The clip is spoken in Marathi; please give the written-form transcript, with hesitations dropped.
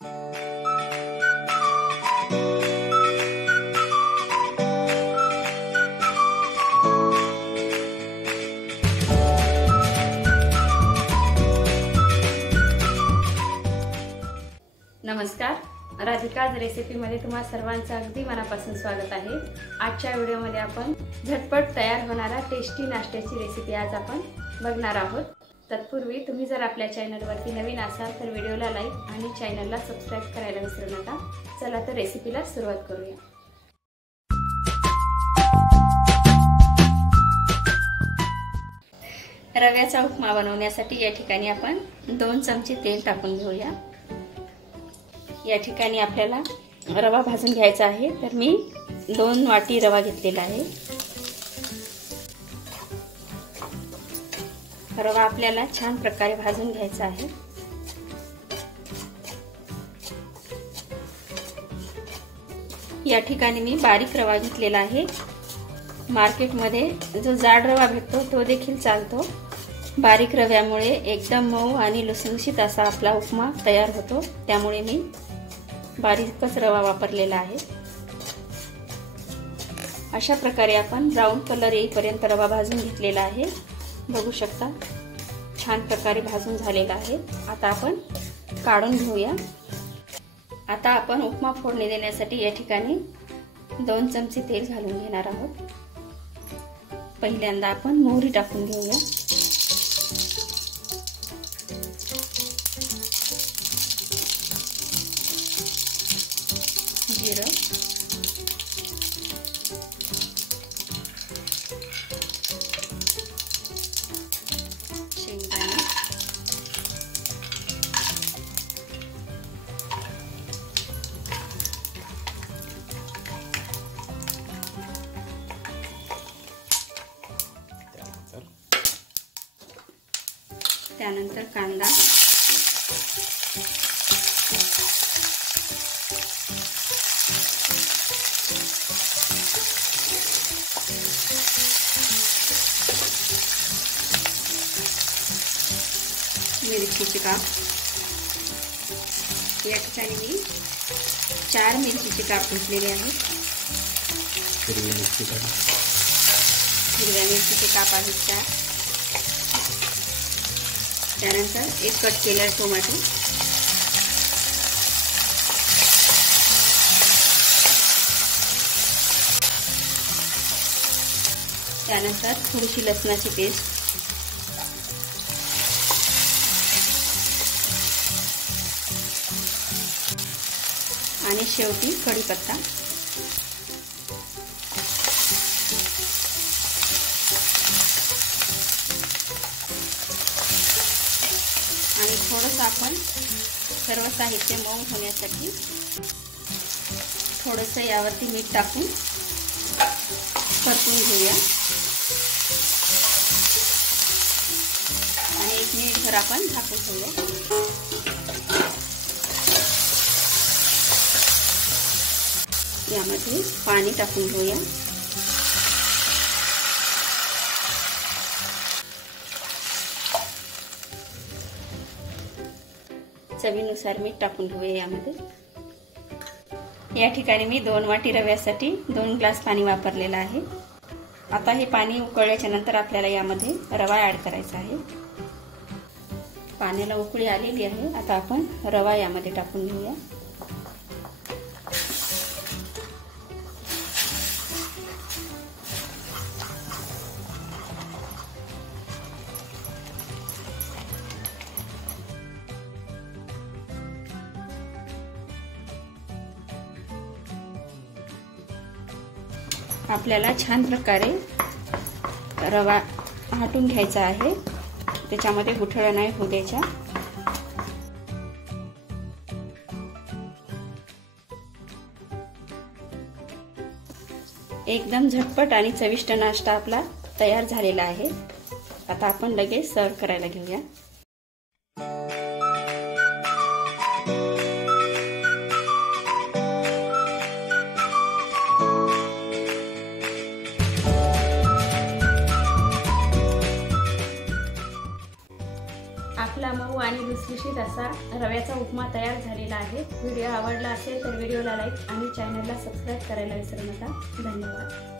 नमस्कार, राधिकाज रेसिपीमध्ये तुम्हा सर्वांचं अगदी मनापासून स्वागत आहे। आजच्या व्हिडिओमध्ये आपण झटपट तयार होणारा टेस्टी नाश्त्याची रेसिपी आज आपण बघणार आहोत। तत्पूर्वी तुम्ही जर आपल्या चॅनलवरती नवीन असाल तर व्हिडिओला लाईक आणि चॅनलला सबस्क्राइब करायला विसरू नका। चला तर रेसिपीला सुरुवात करूया। रव्याचा उपमा बनवण्यासाठी या ठिकाणी आपण 2 चमचे तेल टाकून घेऊया। या ठिकाणी आपल्याला रवा भाजून घ्यायचा आहे, तर मी 2 वाटी रवा घेतलेला आहे। रवा आपल्याला छान प्रकारे भाजून घ्यायचा आहे। या ठिकाणी मी बारीक रवा घेतलेला आहे। मार्केटमध्ये जो जाड रवा भेटतो तो देखील चालतो। बारीक रव्यामुळे एकदम मऊ आणि लुसलुशीत असा आपला उपमा तयार होतो, त्यामुळे मी बारीकच रवा वापरलेला आहे। अशा प्रकारे आपण ब्राऊन कलर येईपर्यंत रवा भाजून घेतलेला आहे। बघू शकता छान प्रकारे भाजून झालेला आहे। आता आपण काढून घेऊया। आता आपण उपमा फोडणी देण्यासाठी या ठिकाणी 2 चमचे तेल घालून घेणार आहोत। पहिल्यांदा आपण मोहरी टाकून घेऊया। जिरं, शेंगदाणे, त्यानंतर कांदा, मिरचीचे काप। या ठिकाणी मी 4 मिरचीचे काप घेतलेले आहेत। हिरव्या मिरचीचे काप आहेत 4। त्यानंतर 1 कट केलेला टोमॅटो, त्यानंतर थोडीशी लसणाची पेस्ट, आणि शेवटी कढीपत्ता। आणि थोडंसं आपण सर्व साहित्य मऊ होण्यासाठी थोडंसं यावरती मीठ टाकून परतून घेऊया आणि 1 मिनिटभर आपण झाकून ठेवूया। यामध्ये पाणी टाकून घेऊया। चवीनुसार मीठ टाकून घेऊया यामध्ये। या ठिकाणी मी 2 वाटी रव्यासाठी 2 ग्लास पाणी वापरलेलं आहे। आता हे पाणी उकळल्याच्या नंतर आपल्याला यामध्ये रवा ऍड करायचा आहे। पाण्याला उकळी आलेली आहे। आता आपण रवा यामध्ये टाकून घेऊया। आपल्याला छान प्रकारे रवा हटून घ्यायचा आहे, त्याच्यामध्ये गुठळ्या नाही होऊ द्यायच्या। एकदम झटपट आणि चविष्ट नाश्ता आपला तयार झालेला आहे। आता आपण लगेच सर्व करायला घेऊया। आपला मऊ आणि लुसलुशीत असा रव्याचा उपमा तयार झालेला आहे। व्हिडिओ आवडला असेल तर व्हिडिओला लाईक आणि चॅनलला सबस्क्राईब करायला विसरू नका। धन्यवाद।